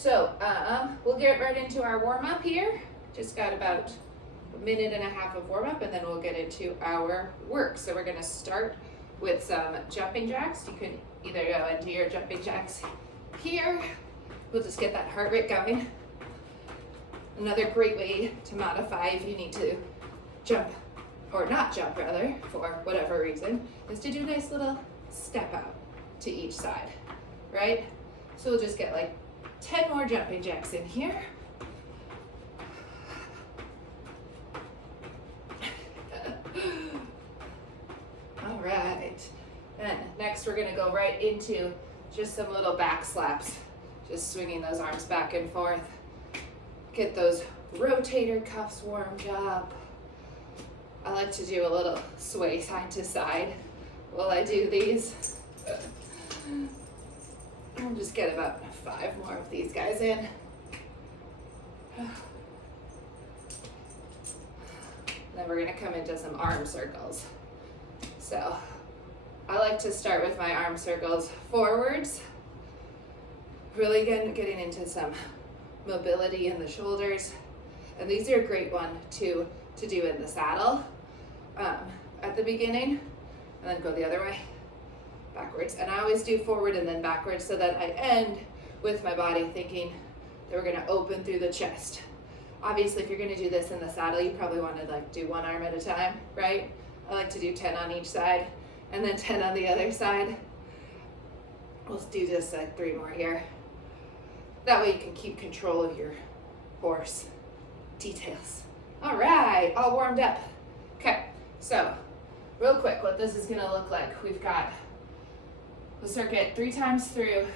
So we'll get right into our warm-up here. Just got about a minute and a half of warm-up, and then we'll get into our work. So we're gonna start with some jumping jacks. You can either go into your jumping jacks here. We'll just get that heart rate going. Another great way to modify if you need to jump, or not jump rather, for whatever reason, is to do a nice little step out to each side, right? So we'll just get like 10 more jumping jacks in here. All right, and next we're gonna go right into just some little back slaps, just swinging those arms back and forth. Get those rotator cuffs warmed up. I like to do a little sway side to side while I do these. I'll just get about 5 more of these guys in. Then we're gonna come into some arm circles. So I like to start with my arm circles forwards. Really getting into some mobility in the shoulders. And these are a great one to do in the saddle at the beginning, and then go the other way, backwards. And I always do forward and then backwards so that I end with my body thinking that we're gonna open through the chest. Obviously, if you're gonna do this in the saddle, you probably wanna like do one arm at a time, right? I like to do 10 on each side and then 10 on the other side. We'll do just like 3 more here. That way you can keep control of your horse. Details. All right, all warmed up. Okay, so real quick, what this is gonna look like. We've got the circuit 3 times through,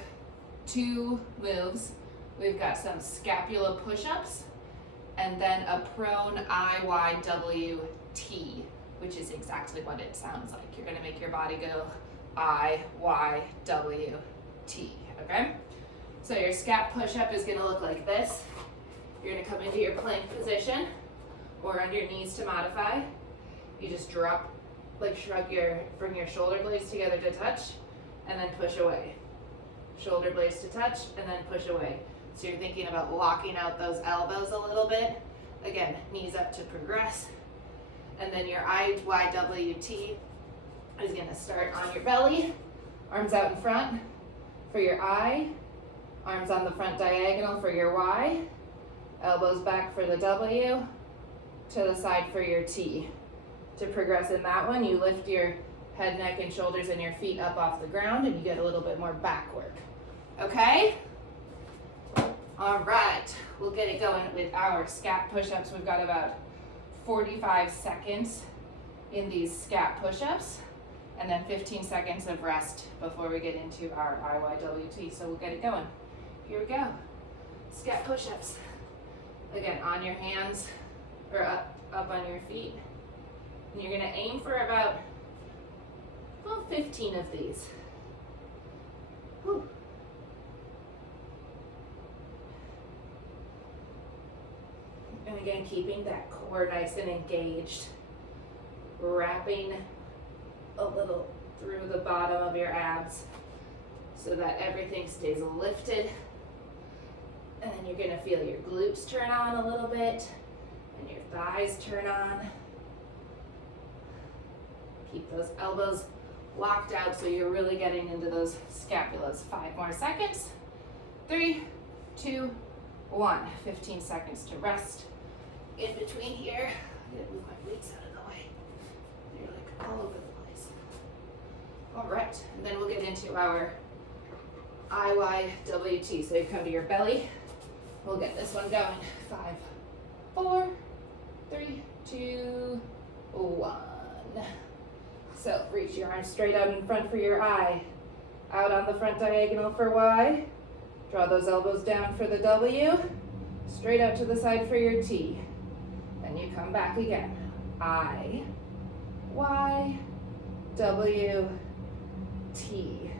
2 moves. We've got some scapula push-ups, and then a prone IYWT, which is exactly what it sounds like. You're gonna make your body go IYWT, okay? So your scap push-up is gonna look like this. You're gonna come into your plank position or on your knees to modify. You just drop, like bring your shoulder blades together to touch and then push away. Shoulder blades to touch and then push away. So you're thinking about locking out those elbows a little bit. Again, knees up to progress. And then your IYWT is gonna start on your belly, arms out in front for your I, arms on the front diagonal for your Y, elbows back for the W, to the side for your T. To progress in that one, you lift your head, neck, and shoulders and your feet up off the ground, and you get a little bit more back work. Okay? All right, we'll get it going with our scap push-ups. We've got about 45 seconds in these scap push-ups, and then 15 seconds of rest before we get into our IYWT. So we'll get it going. Here we go. Scap push-ups. Again, on your hands or up on your feet. And you're gonna aim for about 15 of these. Whew. And again, keeping that core nice and engaged. Wrapping a little through the bottom of your abs so that everything stays lifted. And then you're gonna feel your glutes turn on a little bit and your thighs turn on. Keep those elbows locked out so you're really getting into those scapulas. 5 more seconds. 3, 2, 1. 15 seconds to rest. In between here, I'm gonna move my weights out of the way. They're like all over the place. All right, and then we'll get into our IYWT. So you come to your belly. We'll get this one going. 5, 4, 3, 2, 1. So reach your arms straight out in front for your I. Out on the front diagonal for Y. Draw those elbows down for the W. Straight out to the side for your T. Then you come back again. I, Y, W, T.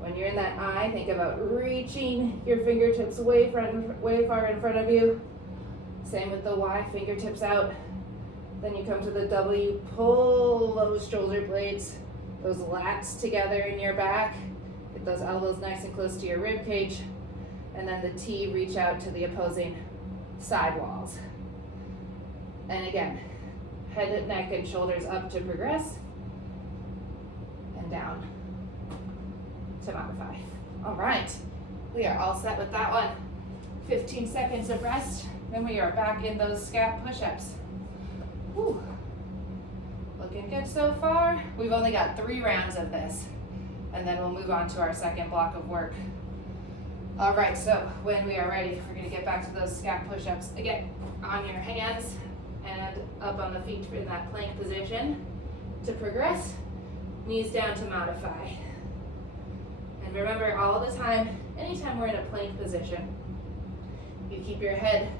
When you're in that I, think about reaching your fingertips way far in front of you. Same with the Y, fingertips out. Then you come to the W, pull those shoulder blades, those lats together in your back. Get those elbows nice and close to your rib cage. And then the T, reach out to the opposing side walls. And again, head, neck, and shoulders up to progress, and down to modify. All right, we are all set with that one. 15 seconds of rest, then we are back in those scap push-ups. Whew. Looking good so far. We've only got 3 rounds of this, and then we'll move on to our second block of work. All right, so when we are ready, we're gonna get back to those scap push-ups. Again, on your hands and up on the feet in that plank position. To progress, knees down to modify. And remember all the time, anytime we're in a plank position, you keep your head,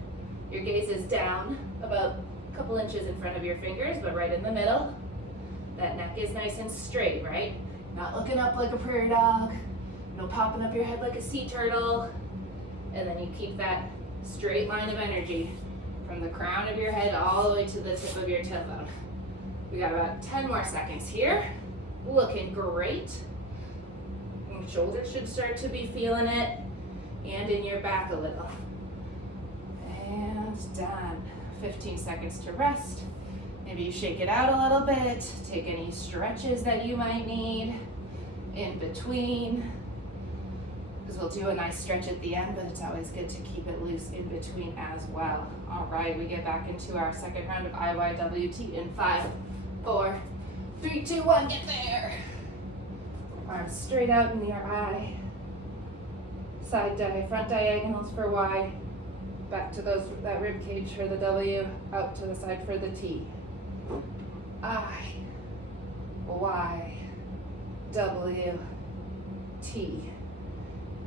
your gaze is down about a couple inches in front of your fingers, but right in the middle. That neck is nice and straight, right? Not looking up like a prairie dog, no popping up your head like a sea turtle. And then you keep that straight line of energy from the crown of your head all the way to the tip of your tailbone. We got about 10 more seconds here. Looking great. Your shoulders should start to be feeling it, and in your back a little. And done. 15 seconds to rest. Maybe you shake it out a little bit. Take any stretches that you might need in between. Because we'll do a nice stretch at the end, but it's always good to keep it loose in between as well. All right, we get back into our second round of IYWT in 5, 4, 3, 2, 1, get there. Arms straight out in your eye. Front diagonals for Y. Back to that rib cage for the W, out to the side for the T. I, Y, W, T.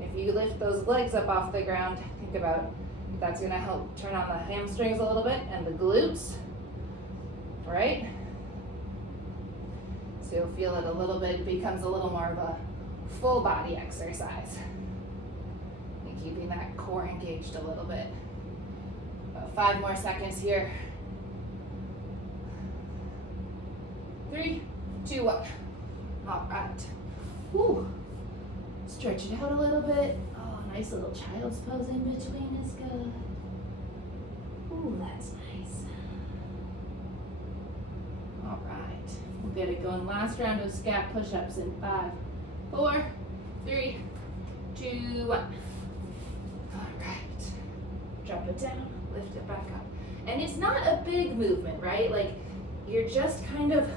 If you lift those legs up off the ground, think about that's gonna help turn on the hamstrings a little bit and the glutes, right? So you'll feel it a little bit, becomes a little more of a full body exercise. And keeping that core engaged a little bit. About 5 more seconds here. 3, 2, 1. All right. Woo. Stretch it out a little bit. Oh, nice little child's pose in between is good. Ooh, that's nice. All right, we'll get it going. Last round of scap push-ups in 5, 4, 3, 2, 1. All right, drop it down, lift it back up. And it's not a big movement, right? Like, you're just kind of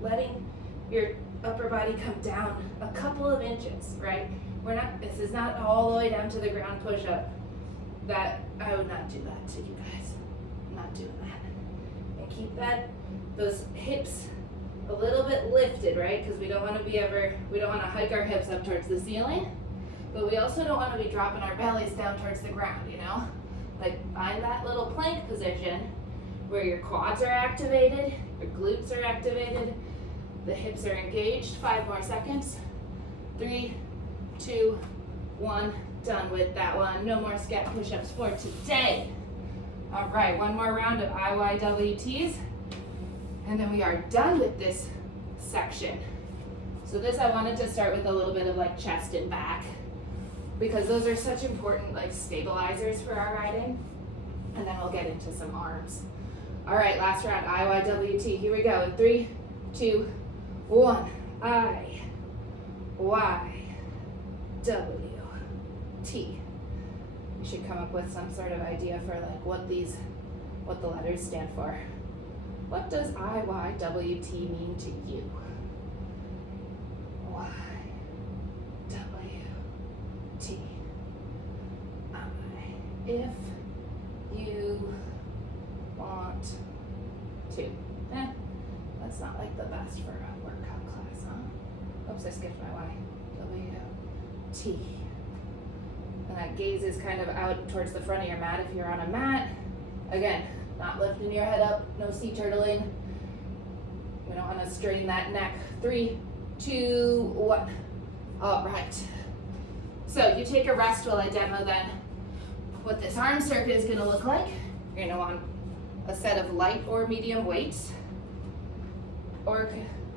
letting your upper body come down a couple of inches, right? This is not all the way down to the ground push-up. I would not do that to you guys. I'm not doing that. And keep those hips a little bit lifted, right? Because we don't want to hike our hips up towards the ceiling, but we also don't want to be dropping our bellies down towards the ground, you know? Like, find that little plank position where your quads are activated, your glutes are activated, the hips are engaged. 5 more seconds. 3, 2, 1. Done with that one. No more scap push-ups for today. All right, 1 more round of IYWTs. And then we are done with this section. So this, I wanted to start with a little bit of like chest and back, because those are such important like stabilizers for our riding. And then we'll get into some arms. All right, last round, IYWT. Here we go. In 3, 2, 1. I, Y, W, T. You should come up with some sort of idea for like what the letters stand for. What does IYWT mean to you? Y, W, T. I. If you want to. That's not like the best for a workout class, huh? Oops, I skipped my Y. W, T. And that gaze is kind of out towards the front of your mat if you're on a mat. Again, not lifting your head up, no sea turtling. We don't want to strain that neck. 3, 2, 1. All right. So you take a rest while I demo then what this arm circuit is going to look like. You're going to want a set of light or medium weights, or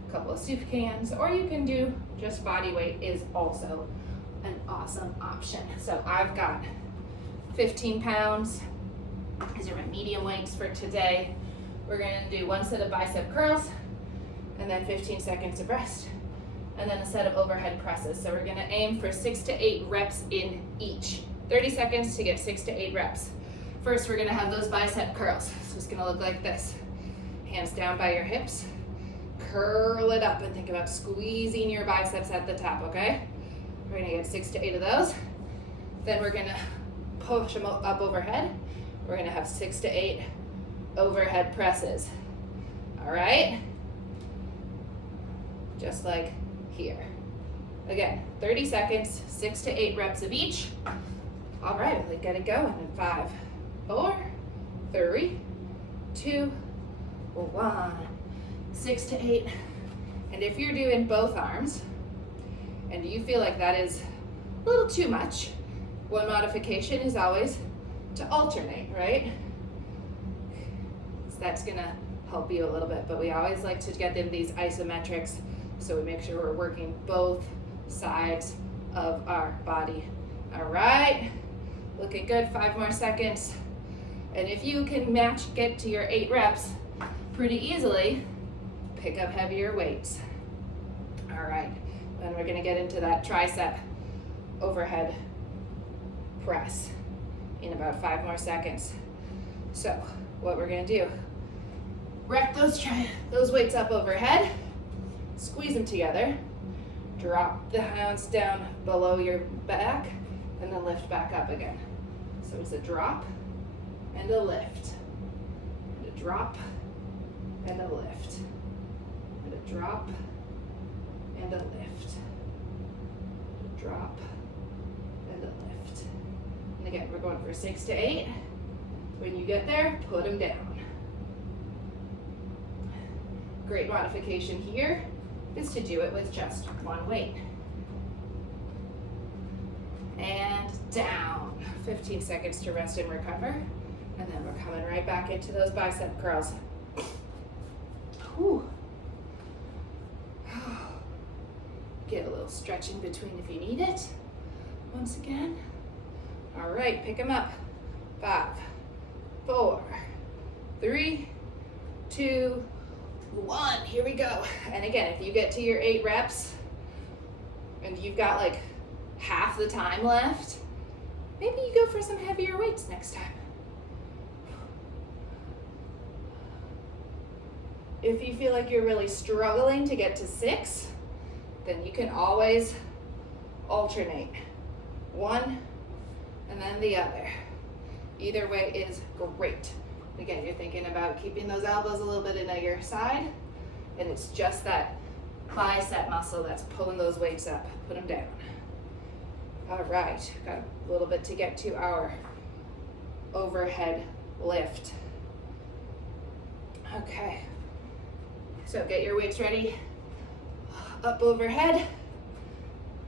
a couple of soup cans, or you can do just body weight is also an awesome option. So I've got 15 pounds. These are my medium weights for today. We're gonna do one set of bicep curls and then 15 seconds of rest and then a set of overhead presses. So we're gonna aim for 6 to 8 reps in each. 30 seconds to get 6 to 8 reps. First, we're gonna have those bicep curls. So it's gonna look like this. Hands down by your hips. Curl it up and think about squeezing your biceps at the top, okay? We're gonna get 6 to 8 of those. Then we're gonna push them up overhead. We're gonna have 6 to 8 overhead presses. All right? Just like here. Again, 30 seconds, 6 to 8 reps of each. All right, let's get it going in 5, 4, 3, 2, 1. 6 to 8. And if you're doing both arms and you feel like that is a little too much, one modification is always to alternate, right? So that's gonna help you a little bit, but we always like to get in these isometrics so we make sure we're working both sides of our body. All right, looking good, 5 more seconds. And if you can get to your 8 reps pretty easily, pick up heavier weights. All right, then we're gonna get into that tricep overhead press in about 5 more seconds. So what we're gonna do, rack those weights up overhead, squeeze them together, drop the hands down below your back, and then lift back up again. So it's a drop and a lift, and a drop and a lift, and a drop and a lift, a drop and a lift. And again, we're going for 6 to 8. When you get there, put them down. Great modification here is to do it with just one weight. And down. 15 seconds to rest and recover. And then we're coming right back into those bicep curls. Whew. Get a little stretch in between if you need it. Once again. All right, pick them up. 5, 4, 3, 2, 1. Here we go. And again, if you get to your 8 reps and you've got like half the time left, maybe you go for some heavier weights next time. If you feel like you're really struggling to get to 6, then you can always alternate. One and then the other. Either way is great. Again, you're thinking about keeping those elbows a little bit into your side, and it's just that bicep muscle that's pulling those weights up. Put them down. All right, got a little bit to get to our overhead lift. Okay, so get your weights ready. Up overhead,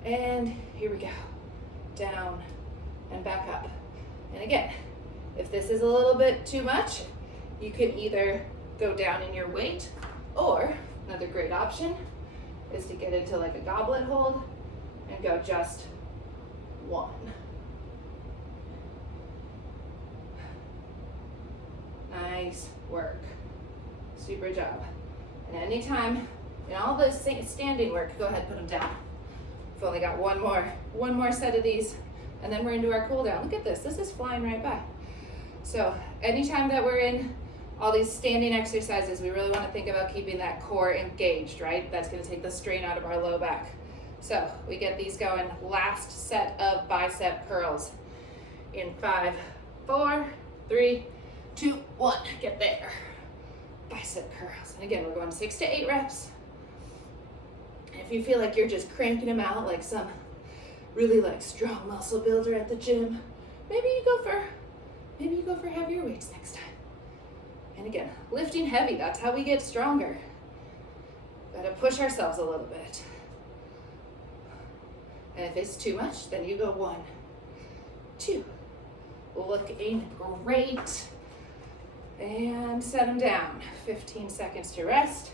and here we go. Down and back up. And again, if this is a little bit too much, you can either go down in your weight, or another great option is to get into like a goblet hold and go just 1. Nice work. Super job. And anytime in all this standing work, go ahead, put them down. We've only got one more set of these, and then we're into our cool down. Look at this is flying right by. So anytime that we're in all these standing exercises, we really want to think about keeping that core engaged, right? That's going to take the strain out of our low back. So we get these going. Last set of bicep curls in 5, 4, 3, 2, 1. Get there. Bicep curls. And again, we're going 6 to 8 reps. If you feel like you're just cranking them out like some really like strong muscle builder at the gym, maybe you go for heavier weights next time. And again, lifting heavy, that's how we get stronger. Gotta push ourselves a little bit. And if it's too much, then you go 1, 2. Looking great. And set them down. 15 seconds to rest.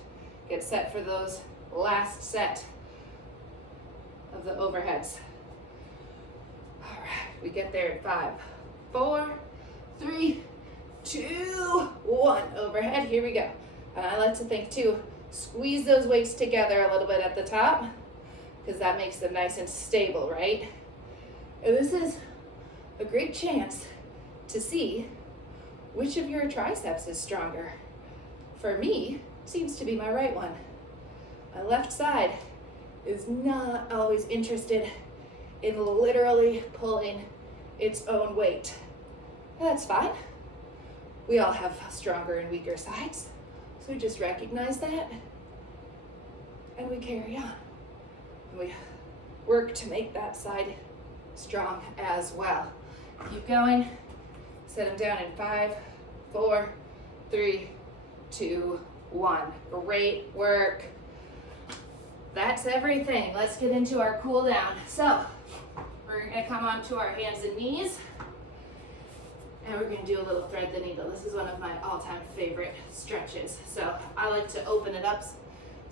Get set for those last set of the overheads. We get there in 5, 4, 3, 2, 1. Overhead, here we go. And I like to think too, squeeze those weights together a little bit at the top, because that makes them nice and stable, right? And this is a great chance to see which of your triceps is stronger. For me, it seems to be my right one. My left side is not always interested in literally pulling its own weight. That's fine. We all have stronger and weaker sides, so we just recognize that and we carry on. And we work to make that side strong as well. Keep going. Set them down in 5, 4, 3, 2, 1. Great work. That's everything. Let's get into our cool down. So we're gonna come onto our hands and knees, and we're gonna do a little thread the needle. This is one of my all-time favorite stretches. So I like to open it up. So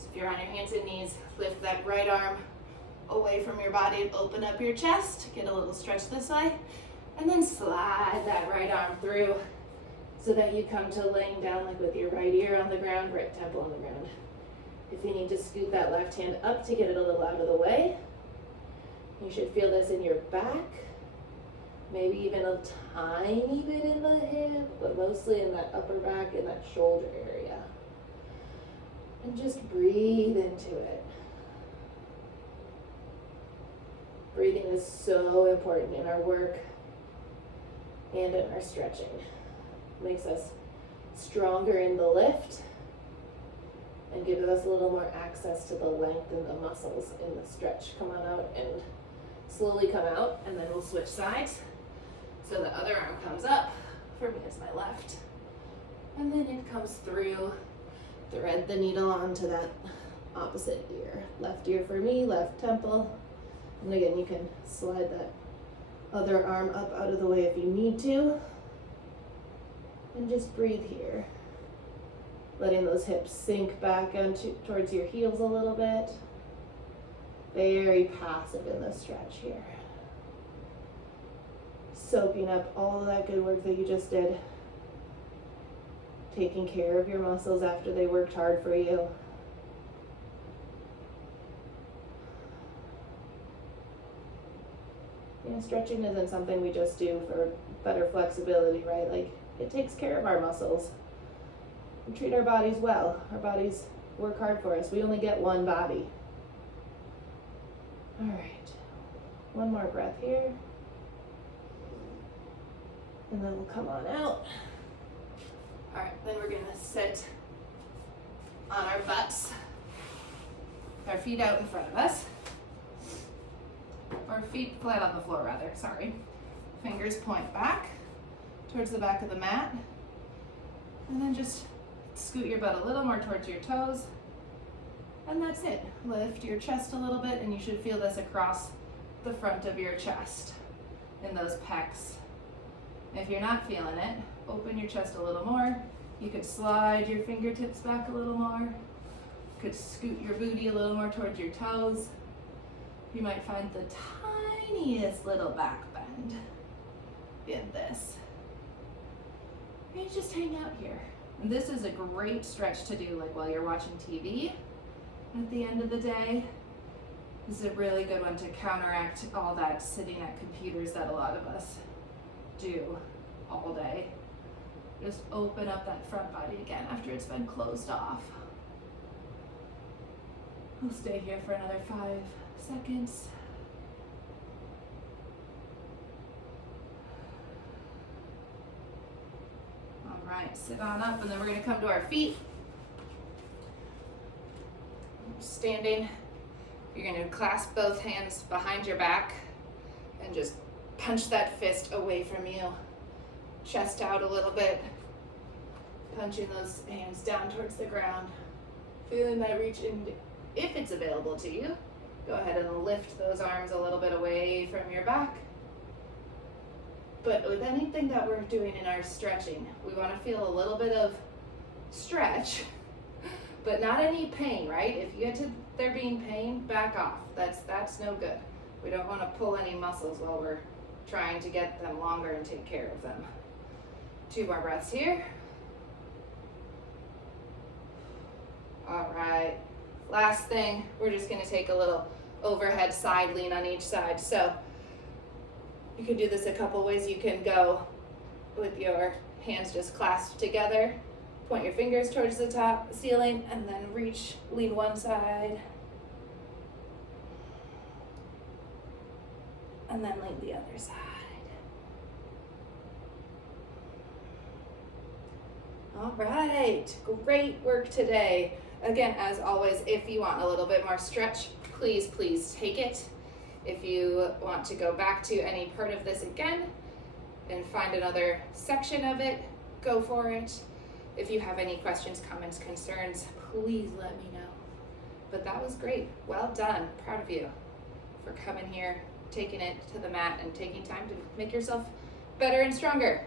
if you're on your hands and knees, lift that right arm away from your body and open up your chest. Get a little stretch this way, and then slide that right arm through so that you come to laying down like with your right ear on the ground, right temple on the ground. If you need to scoot that left hand up to get it a little out of the way, you should feel this in your back, maybe even a tiny bit in the hip, but mostly in that upper back and that shoulder area. And just breathe into it. Breathing is so important in our work and in our stretching. It makes us stronger in the lift and gives us a little more access to the length in the muscles in the stretch. Come on out and slowly come out, and then we'll switch sides. So the other arm comes up. For me, it's my left. And then it comes through. Thread the needle onto that opposite ear. Left ear for me, left temple. And again, you can slide that other arm up out of the way if you need to. And just breathe here. Letting those hips sink back towards your heels a little bit. Very passive in the stretch here. Soaking up all of that good work that you just did. Taking care of your muscles after they worked hard for you. Stretching isn't something we just do for better flexibility, right? Like, it takes care of our muscles. We treat our bodies well. Our bodies work hard for us. We only get one body. All right. One more breath here. And then we'll come on out. All right, then we're gonna sit on our butts. Our feet out in front of us. Or feet flat on the floor, rather, sorry. Fingers point back towards the back of the mat. And then just scoot your butt a little more towards your toes. And that's it. Lift your chest a little bit, and you should feel this across the front of your chest in those pecs. If you're not feeling it, open your chest a little more. You could slide your fingertips back a little more. You could scoot your booty a little more towards your toes. You might find the tiniest little back bend in this. And you just hang out here. And this is a great stretch to do like while you're watching TV at the end of the day. This is a really good one to counteract all that sitting at computers that a lot of us do all day. Just open up that front body again after it's been closed off. We'll stay here for another 5 seconds. All right, sit on up, and then we're gonna come to our feet. Standing, you're gonna clasp both hands behind your back and just punch that fist away from you. Chest out a little bit. Punching those hands down towards the ground. Feeling that reach in, if it's available to you. Go ahead and lift those arms a little bit away from your back. But with anything that we're doing in our stretching, we want to feel a little bit of stretch, but not any pain, right? If you get to there being pain, back off. That's no good. We don't want to pull any muscles while we're trying to get them longer and take care of them. 2 more breaths here. All right, last thing, we're just gonna take a little overhead side lean on each side. So you can do this a couple ways. You can go with your hands just clasped together, point your fingers towards the top ceiling, and then reach, lean one side, and then lean the other side. All right, great work today. Again, as always, if you want a little bit more stretch, please take it. If you want to go back to any part of this again and find another section of it, go for it. If you have any questions, comments, concerns, please let me know. But that was great. Well done. Proud of you for coming here, taking it to the mat, and taking time to make yourself better and stronger.